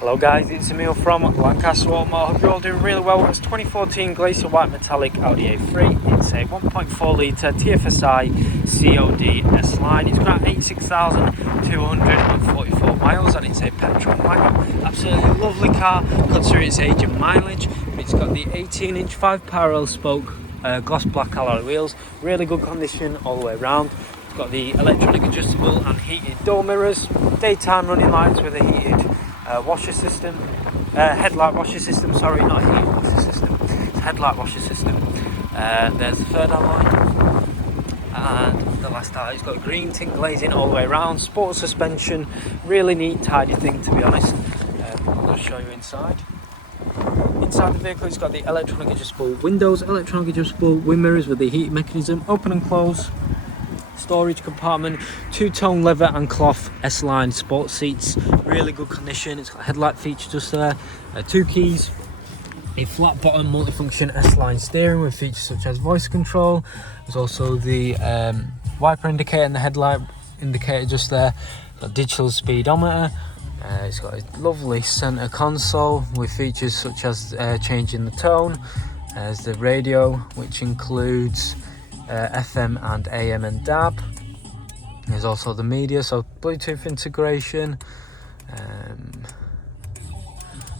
Hello guys, it's Emil from Lancaster Automart. Hope you're all doing really well. It's 2014 Glacier White Metallic Audi A3. It's a 1.4 litre TFSI CoD S-Line. It's got 86,244 miles and it's a petrol wagon. Absolutely lovely car considering its age and mileage. It's got the 18-inch 5 parallel spoke gloss black alloy wheels. Really good condition all the way around. It's got the electronic adjustable and heated door mirrors. Daytime running lights with a heated washer system, headlight washer system, sorry, not a heat washer system, it's a headlight washer system. There's the third alloy, and the last alloy. It's got green tint glazing all the way around, sport suspension, really neat, tidy thing to be honest. I'm going to show you inside. Inside the vehicle, it's got the electronic adjustable windows, electronic adjustable wind mirrors with the heat mechanism, open and close. Storage compartment, two-tone leather and cloth S-Line sports seats, really good condition. It's got a headlight feature just there, 2 keys, a flat bottom multifunction S-Line steering with features such as voice control. There's also the wiper indicator and the headlight indicator just there. Got digital speedometer. It's got a lovely center console with features such as changing the tone. There's the radio, which includes FM and AM and DAB. There's also the media, so Bluetooth integration.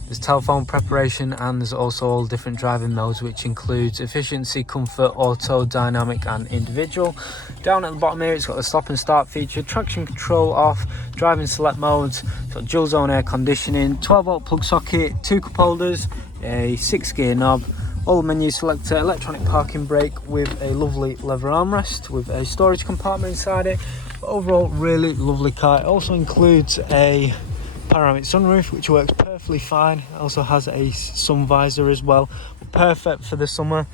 There's telephone preparation, and there's also all different driving modes, which includes efficiency, comfort, auto, dynamic and individual. Down at the bottom here, it's got the stop and start feature, traction control off, driving select modes, it's got dual zone air conditioning, 12-volt plug socket, 2 cup holders, a 6-gear knob, all the menu selector, electronic parking brake with a lovely leather armrest with a storage compartment inside it. But overall, really lovely car. It also includes a panoramic sunroof, which works perfectly fine. It also has a sun visor as well, perfect for the summer.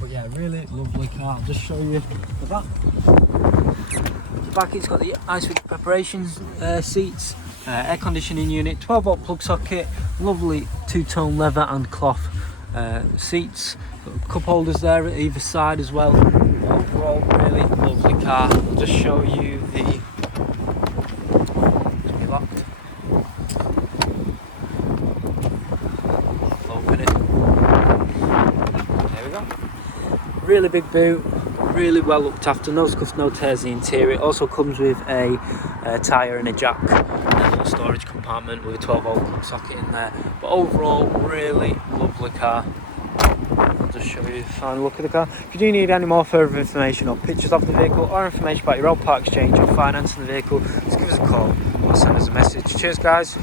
But yeah, really lovely car. I'll just show you the back. The back, it's got the ice preparations seats, air conditioning unit, 12-volt plug socket, lovely two-tone leather and cloth seats, got cup holders there at either side as well. Overall, really lovely car. I'll just show you the locked. Open it. There we go. Really big boot, really well looked after, no scuffs, no tears in the interior. It also comes with a tyre and a jack and a little storage compartment with a 12-volt plug socket in there. But overall, really lovely car. I'll just show you the final look of the car. If you do need any more further information or pictures of the vehicle or information about your own part exchange or financing the vehicle, just give us a call or send us a message. Cheers guys.